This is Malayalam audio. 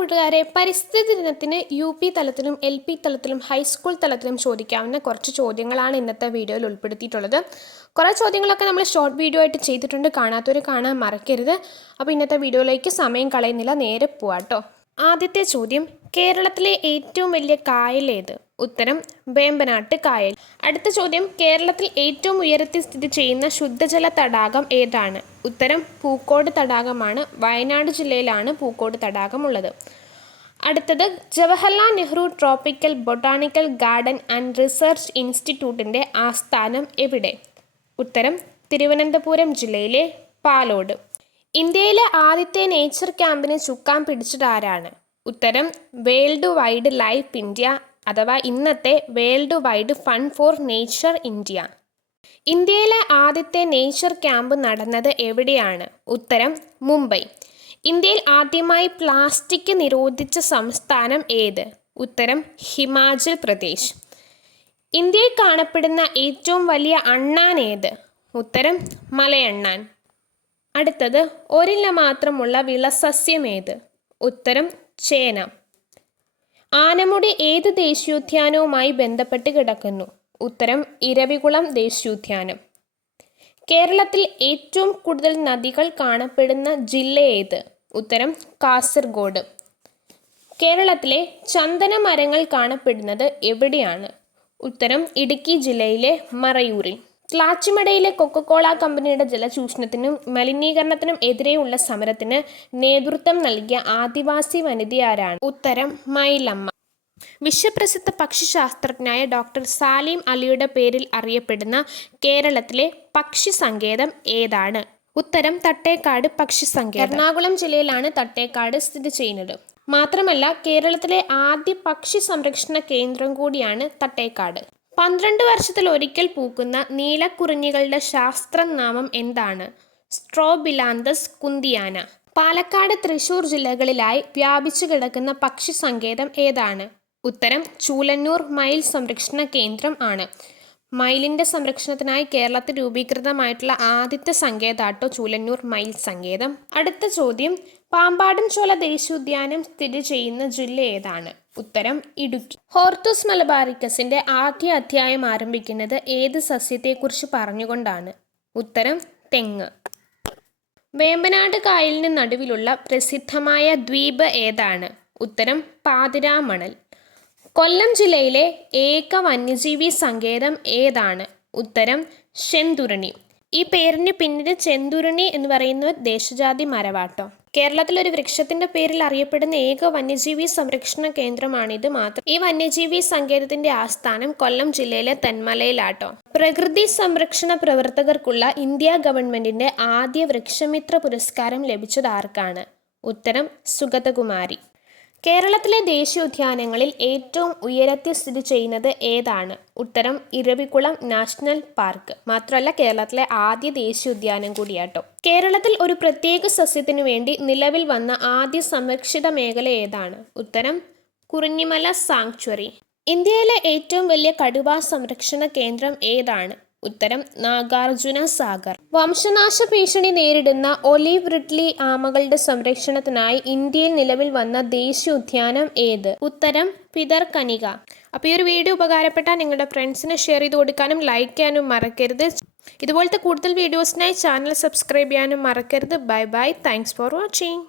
കൂട്ടുകാരെ പരിസ്ഥിതി ദിനത്തിന് യു പി തലത്തിലും എൽ പി തലത്തിലും ഹൈസ്കൂൾ തലത്തിലും ചോദിക്കാവുന്ന കുറച്ച് ചോദ്യങ്ങളാണ് ഇന്നത്തെ വീഡിയോയിൽ ഉൾപ്പെടുത്തിയിട്ടുള്ളത്. കുറേ ചോദ്യങ്ങളൊക്കെ നമ്മൾ ഷോർട്ട് വീഡിയോ ആയിട്ട് ചെയ്തിട്ടുണ്ട്. കാണാത്തവർ കാണാൻ മറക്കരുത്. അപ്പോൾ ഇന്നത്തെ വീഡിയോയിലേക്ക് സമയം കളയുന്നില്ല. നേരെ പോവാട്ടോ ആദ്യത്തെ ചോദ്യം കേരളത്തിലെ ഏറ്റവും വലിയ കായൽ ഉത്തരം വേമ്പനാട്ട് കായൽ. അടുത്ത ചോദ്യം കേരളത്തിൽ ഏറ്റവും ഉയരത്തിൽ സ്ഥിതി ചെയ്യുന്ന ശുദ്ധജല തടാകം ഏതാണ്? ഉത്തരം പൂക്കോട് തടാകമാണ്. വയനാട് ജില്ലയിലാണ് പൂക്കോട് തടാകം ഉള്ളത്. അടുത്തത് Jawaharlal Nehru tropical botanical garden and research ഇൻസ്റ്റിറ്റ്യൂട്ടിന്റെ ആസ്ഥാനം എവിടെ? ഉത്തരം തിരുവനന്തപുരം ജില്ലയിലെ പാലോട്. ഇന്ത്യയിലെ ആദ്യത്തെ നേച്ചർ ക്യാമ്പിന് ചുക്കാൻ പിടിച്ചത് ആരാണ്? ഉത്തരം വേൾഡ് വൈഡ് ലൈഫ് ഇന്ത്യ അഥവാ ഇന്നത്തെ world wide fund for nature India ഇന്ത്യയിലെ ആദ്യത്തെ നേച്ചർ ക്യാമ്പ് നടന്നത് എവിടെയാണ്? ഉത്തരം മുംബൈ. ഇന്ത്യയിൽ ആദ്യമായി പ്ലാസ്റ്റിക് നിരോധിച്ച സംസ്ഥാനം ഏത്? ഉത്തരം ഹിമാചൽ പ്രദേശ്. ഇന്ത്യയിൽ കാണപ്പെടുന്ന ഏറ്റവും വലിയ അണ്ണാൻ ഏത്? ഉത്തരം മലയണ്ണാൻ. അടുത്തത് ഒരില മാത്രമുള്ള വിളസസ്യം ഏത്? ഉത്തരം ചേന. ആനമുടി ഏത് ദേശീയോദ്യാനവുമായി ബന്ധപ്പെട്ട് കിടക്കുന്നു? ഉത്തരം ഇരവികുളം ദേശീയോദ്യാനം. കേരളത്തിൽ ഏറ്റവും കൂടുതൽ നദികൾ കാണപ്പെടുന്ന ജില്ല ഏത്? ഉത്തരം കാസർഗോഡ്. കേരളത്തിലെ ചന്ദന മരങ്ങൾ കാണപ്പെടുന്നത് എവിടെയാണ്? ഉത്തരം ഇടുക്കി ജില്ലയിലെ മറയൂരിൽ. ക്ലാച്ചിമടയിലെ കൊക്കക്കോള കമ്പനിയുടെ ജലചൂഷണത്തിനും മലിനീകരണത്തിനും എതിരെയുള്ള സമരത്തിന് നേതൃത്വം നൽകിയ ആദിവാസി വനിതയാരാണ്. ഉത്തരം മൈലമ്മ വിശ്വപ്രസിദ്ധ പക്ഷിശാസ്ത്രജ്ഞനായ ഡോക്ടർ സാലിം അലിയുടെ പേരിൽ അറിയപ്പെടുന്ന കേരളത്തിലെ പക്ഷി സങ്കേതം ഏതാണ്? ഉത്തരം തട്ടേക്കാട് പക്ഷി സങ്കേതം എറണാകുളം ജില്ലയിലാണ് തട്ടേക്കാട് സ്ഥിതി ചെയ്യുന്നത്. മാത്രമല്ല കേരളത്തിലെ ആദ്യ പക്ഷി സംരക്ഷണ കേന്ദ്രം കൂടിയാണ് തട്ടേക്കാട്. പന്ത്രണ്ട് വർഷത്തിൽ ഒരിക്കൽ പൂക്കുന്ന നീലക്കുറിഞ്ഞികളുടെ ശാസ്ത്രനാമം എന്താണ്? സ്ട്രോബിലാന്തസ് കുന്തിയാന. പാലക്കാട് തൃശൂർ ജില്ലകളിലായി വ്യാപിച്ചു കിടക്കുന്ന പക്ഷി സങ്കേതം ഏതാണ്? ഉത്തരം ചൂലന്നൂർ മയിൽ സംരക്ഷണ കേന്ദ്രം ആണ്. മയിലിന്റെ സംരക്ഷണത്തിനായി കേരളത്തിൽ രൂപീകൃതമായിട്ടുള്ള ആദ്യത്തെ സങ്കേതാട്ടോ ചൂലന്നൂർ മയിൽ സങ്കേതം. അടുത്ത ചോദ്യം പാമ്പാടൻ ചോല ദേശീയോദ്യാനം സ്ഥിതി ചെയ്യുന്ന ജില്ല ഏതാണ്? ഉത്തരം ഇടുക്കി. ഹോർത്തൂസ് മലബാറിക്കസിന്റെ ആദ്യ അധ്യായം ആരംഭിക്കുന്നത് ഏത് സസ്യത്തെക്കുറിച്ച് പറഞ്ഞുകൊണ്ടാണ്? ഉത്തരം തെങ്ങ്. വേമ്പനാട് കായലിന് നടുവിലുള്ള പ്രസിദ്ധമായ ദ്വീപ് ഏതാണ്? ഉത്തരം പാതിരാമണൽ. കൊല്ലം ജില്ലയിലെ ഏക വന്യജീവി സങ്കേതം ഏതാണ്? ഉത്തരം ചെന്തുരണി. ഈ പേരിന് പിന്നിൽ ചെന്തുരണി എന്ന് പറയുന്ന ദേശജാതി മരവാട്ടോ. കേരളത്തിൽ ഒരു വൃക്ഷത്തിന്റെ പേരിൽ അറിയപ്പെടുന്ന ഏക വന്യജീവി സംരക്ഷണ കേന്ദ്രമാണിത് മാത്രം. ഈ വന്യജീവി സങ്കേതത്തിന്റെ ആസ്ഥാനം കൊല്ലം ജില്ലയിലെ തെന്മലയിലാട്ടോ. പ്രകൃതി സംരക്ഷണ പ്രവർത്തകർക്കുള്ള ഇന്ത്യ ഗവൺമെന്റിന്റെ ആദ്യ വൃക്ഷമിത്ര പുരസ്കാരം ലഭിച്ചത് ആർക്കാണ്? ഉത്തരം സുഗതകുമാരി. കേരളത്തിലെ ദേശീയോദ്യാനങ്ങളിൽ ഏറ്റവും ഉയരത്തിൽ സ്ഥിതി ചെയ്യുന്നത് ഏതാണ്? ഉത്തരം ഇരവികുളം നാഷണൽ പാർക്ക്. മാത്രമല്ല കേരളത്തിലെ ആദ്യ ദേശീയോദ്യാനം കൂടിയാട്ടോ. കേരളത്തിൽ ഒരു പ്രത്യേക സസ്യത്തിനു വേണ്ടി നിലവിൽ വന്ന ആദ്യ സംരക്ഷിത മേഖല ഏതാണ്? ഉത്തരം കുറിഞ്ഞിമല സാങ്ച്വറി. ഇന്ത്യയിലെ ഏറ്റവും വലിയ കടുവാ സംരക്ഷണ കേന്ദ്രം ഏതാണ്? ഉത്തരം നാഗാർജുന സാഗർ. വംശനാശ ഭീഷണി നേരിടുന്ന ഒലീവ് റിഡ്ലി ആമകളുടെ സംരക്ഷണത്തിനായി ഇന്ത്യയിൽ നിലവിൽ വന്ന ദേശീയ ഉദ്യാനം ഏത്? ഉത്തരം പിതർകനിക അപ്പോൾ ഈ ഒരു വീഡിയോ ഉപകാരപ്പെട്ട നിങ്ങളുടെ ഫ്രണ്ട്സിന് ഷെയർ ചെയ്ത് കൊടുക്കാനും ലൈക്ക് ചെയ്യാനും മറക്കരുത്. ഇതുപോലത്തെ കൂടുതൽ വീഡിയോസിനായി ചാനൽ സബ്സ്ക്രൈബ് ചെയ്യാനും മറക്കരുത്. Bye bye. Thanks for watching.